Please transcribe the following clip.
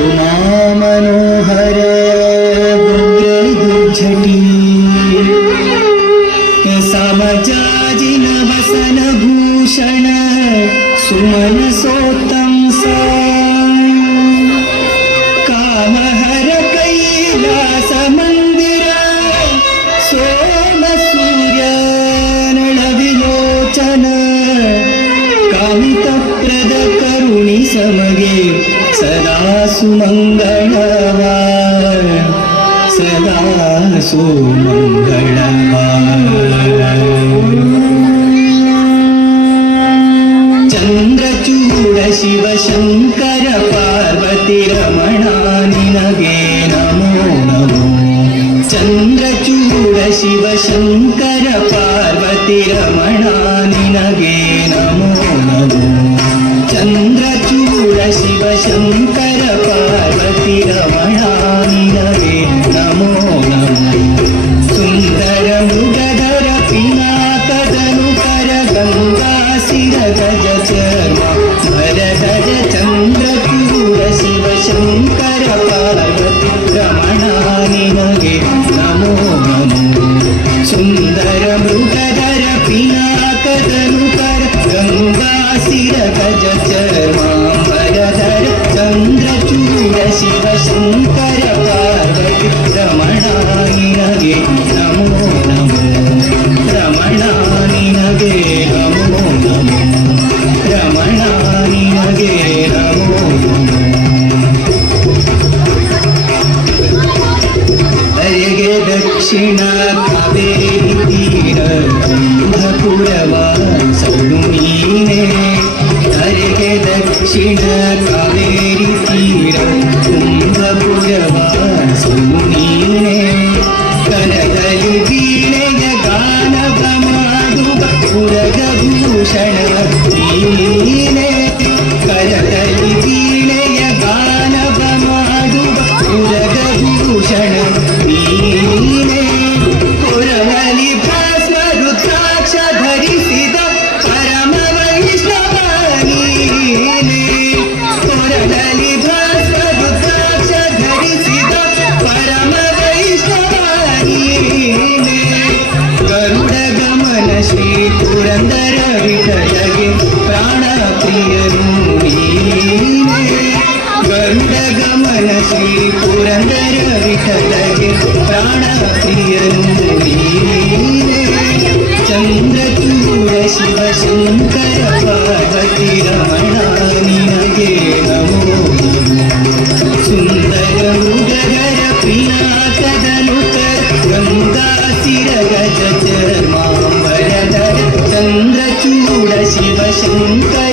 उमा मनोहर दुर्झटी समजाजिन वसन भूषण सुमन सोत्तम कामहर कैलास मंदिर सोम सूर्य नळविलोचन कामित प्रद करुणी सಮಗೆ सदा सुमंगलवा सदा सुमंगलवा चंद्रचूड शिव शंकर पार्वती रमणा निनगे नमो नमो चंद्रचूड शिव शंकर पार्वती रमणा निनगे नमो नमो चंद्रचूड शिव शंकर पार्वती रमणा निनगे नमो नमो सुंदर मृगधर पिनाकदनुकर गंगा शिर गज चर्मा भरधर चंद्रचूड शिव शंकर पार्वती रमणा निनगे नमो नमो सुंदर मृगधर पिनाकदनुकर गंगा शिर गज चर्मा भरधर चंद्रचूड शिव शंकर पार्वती रमणा निनगे नमो नमो रमणा निनगे नमो नमो रमणा निनगे नमो नमो हरिगे दक्षिण कावेरी तीर कुंभपुरवासनु नीने हरिगे दक्षिण कावेरी तीर कुंभपुरवासनु नीने करदलि वीणೆಯ ಗಾನ ಪ್ರಮಾಡುವ ಪುರಗಭೂಷಣ ನೀನೆ करदलि वीणೆಯ ಗಾನ ಪ್ರಮಾಡುವ ಪುರಗಭೂಷಣ ನೀನೆ ಪುರವಲಿ ಭಸ್ಮ ರುದ್ರಾಕ್ಷ ಧರಿಸಿದ ಪರಮ ವೈಷ್ಣವ ನೀನೆ ಪುರದಲ್ಲಿ ಭಸ್ಮ ರುದ್ರಾಕ್ಷ ಧರಿಸಿದ ಪರಮ ವೈಷ್ಣವ ನೀನೆ ಗರುಡ ಗಮನ ಶ್ರೀ ಪುರಂದರ ವಿಠಲಗೆ ಪ್ರಾಣ ಪ್ರಿಯನು ನೀನೆ ಗರುಡ ಗಮನ ಶ್ರೀ ಪುರಂದರ ವಿಠಲಗೆ ಪ್ರಾಣ ಪ್ರಿಯನು ನೀನೆ ಚಂದ್ರಚೂಡ ಶಿವ ಶಂಕರ ಪಾರ್ವತಿ ರಮಣ ನಿನಗೆ ನಮೋ ನಮೋ ಸುಂದರ ಮೃಗಧರ ಪಿನಾಕದನುಕರ ಗಂಗಾ ಶಿರ ಗಜ ಚರ್ಮಾಂಬರಧರ ಚಂದ್ರಚೂಡ ಶಿವ ಶಂಕರ